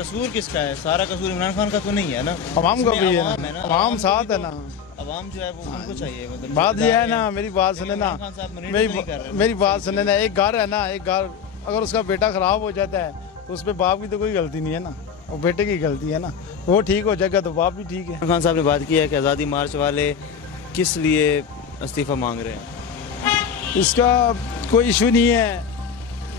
कसूर किसका है? सारा कसूर इमरान खान का तो नहीं है ना, अवाम का भी है अवाम ना, ना, अवाम साथ है ना। अवाम जो है वो उनको चाहिए, मतलब बात ये है ना, मेरी बात सुने ना, इमरान खान साहब मॉनिटर नहीं कर रहे। मेरी बात सुने ना, एक घर है ना, एक घर अगर उसका बेटा खराब हो जाता है तो उस पर बाप की तो कोई गलती नहीं है ना, वो बेटे की गलती है ना। वो ठीक हो जाएगा तो बाप भी ठीक है। इमरान खान साहब ने बात की है कि आज़ादी मार्च वाले किस लिए इस्तीफ़ा मांग रहे हैं। इसका कोई इशू नहीं है।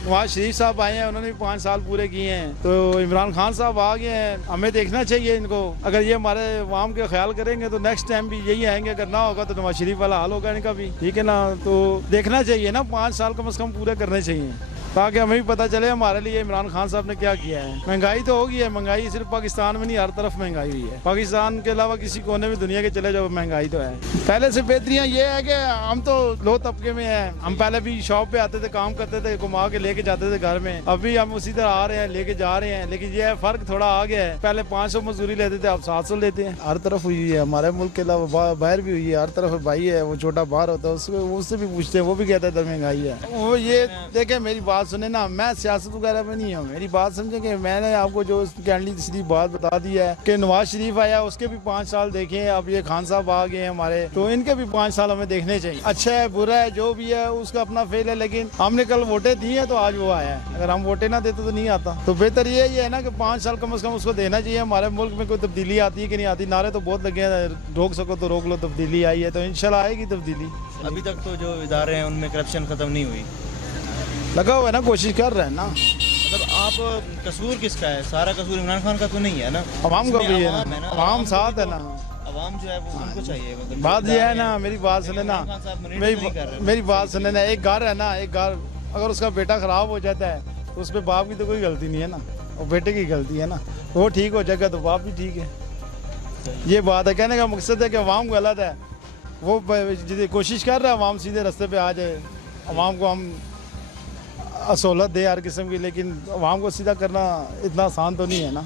नवाज शरीफ साहब आए हैं, उन्होंने भी 5 साल पूरे किए हैं, तो इमरान खान साहब आ गए हैं, हमें देखना चाहिए इनको। अगर ये हमारे अवाम के ख्याल करेंगे तो नेक्स्ट टाइम भी यही आएंगे, अगर ना होगा तो नवाज शरीफ वाला हाल होगा इनका भी, ठीक है ना। तो देखना चाहिए ना, 5 साल कम से कम पूरे करने चाहिए, ताकि हमें भी पता चले हमारे लिए इमरान खान साहब ने क्या किया है। महंगाई तो होगी है, महंगाई सिर्फ पाकिस्तान में नहीं, हर तरफ महंगाई हुई है। पाकिस्तान के अलावा किसी कोने में दुनिया के चले जाओ, महंगाई तो है। पहले से बेहतरियाँ ये है कि हम तो लो तबके में हैं, हम पहले भी शॉप पे आते थे, काम करते थे, घुमा के लेके जाते थे घर में, अभी हम उसी तरह आ रहे हैं, लेके जा रहे हैं। लेकिन ये फर्क थोड़ा आ गया है, पहले 500 मजदूरी लेते थे, अब 700 लेते हैं। हर तरफ हुई है, हमारे मुल्क के अलावा बाहर भी हुई है, हर तरफ भाई है। वो छोटा बाहर होता है उससे भी पूछते हैं, वो भी कहता है महंगाई है। वो ये देखे, मेरी बात सुने ना, मैं सियासत वगैरह में नहीं हूँ, मेरी बात समझे कि मैंने आपको जो कैंडली सीधी बात बता दी है कि नवाज शरीफ आया, उसके भी 5 साल देखे हैं, अब ये खान साहब आ गए हैं हमारे, तो इनके भी 5 साल हमें देखने चाहिए। अच्छा है बुरा है जो भी है उसका अपना फेल है, लेकिन हमने कल वोटें दी है तो आज वो आया है। अगर हम वोटें ना देते तो नहीं आता। तो बेहतर ये है ना कि 5 साल कम से कम उसको देना चाहिए। हमारे मुल्क में कोई तब्दीली आती है कि नहीं आती? नारे तो बहुत लगे हैं, रोक सको तो रोक लो, तब्दीली आई है तो इंशाल्लाह आएगी तब्दीली। अभी तक तो जो इदारे हैं उनमें करप्शन खत्म नहीं हुई, लगा हुआ है ना, कोशिश कर रहे हैं ना। मतलब आप कसूर किसका है? सारा कसूर इमरान खान का तो नहीं है ना, अवाम का भी है अवाम ना, अवाम साथ है ना। अवाम जो है वो उनको चाहिए, मतलब बात ये है ना, मेरी बात सुने ना, इमरान खान साहब मॉनिटर नहीं कर रहे। मेरी बात सुने ना, एक घर है ना, एक घर अगर उसका बेटा खराब हो जाता है तो उस पर बाप की तो कोई गलती नहीं है ना, वो बेटे की गलती है ना। वो ठीक हो जाएगा तो बाप भी ठीक है। ये बात है, कहने का मकसद है कि अवाम गलत है, वो कोशिश कर रहा है अवाम सीधे रास्ते पे आ जाए, अवाम को हम सहूलत दे हर किस्म की, लेकिन अवाम को सीधा करना इतना आसान तो नहीं है ना।